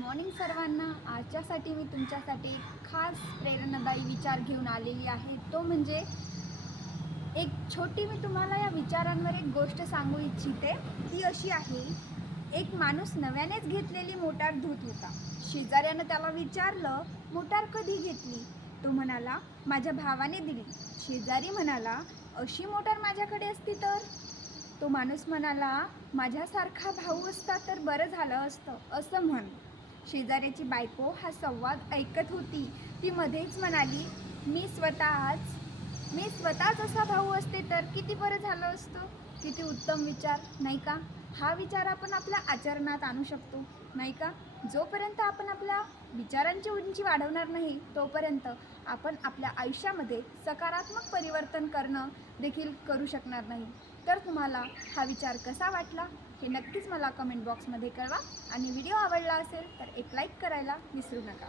Morning सर्वांना. आजच्यासाठी मी तुमच्यासाठी एक खास प्रेरणादायी विचार घेऊन आलेली आहे. तो म्हणजे एक छोटी मी तुम्हाला या विचारांवर एक गोष्ट सांगू इच्छिते. ती अशी आहे, एक माणूस नव्यानेच घेतलेली मोटार धुत होता. शेजाऱ्यानं त्याला विचारलं, मोटार कधी घेतली? तो म्हणाला, माझ्या भावाने दिली. शेजारी म्हणाला, अशी मोटार माझ्याकडे असती तर? तो माणूस म्हणाला, माझ्यासारखा भाऊ असता तर बरं झालं असतं. असं म्हण. शेजाऱ्याची बायको हा संवाद ऐकत होती. ती मध्येच म्हणाली, मी स्वतःच असा भाऊ असते तर किती बरं झालं असतं. किती उत्तम विचार, नाही का? हा विचार आपण आपल्या आचरणात आणू शकतो, नाही का? जोपर्यंत आपण आपल्या विचारांची उंची वाढवणार नाही, तोपर्यंत आपण आपल्या आयुष्यामध्ये सकारात्मक परिवर्तन करणं देखील करू शकणार नाही. तर तुम्हाला हा विचार कसा वाटला हे नक्कीच मला कमेंट बॉक्समध्ये कळवा. आणि व्हिडिओ आवडला असेल तर एक लाईक करायला विसरू नका.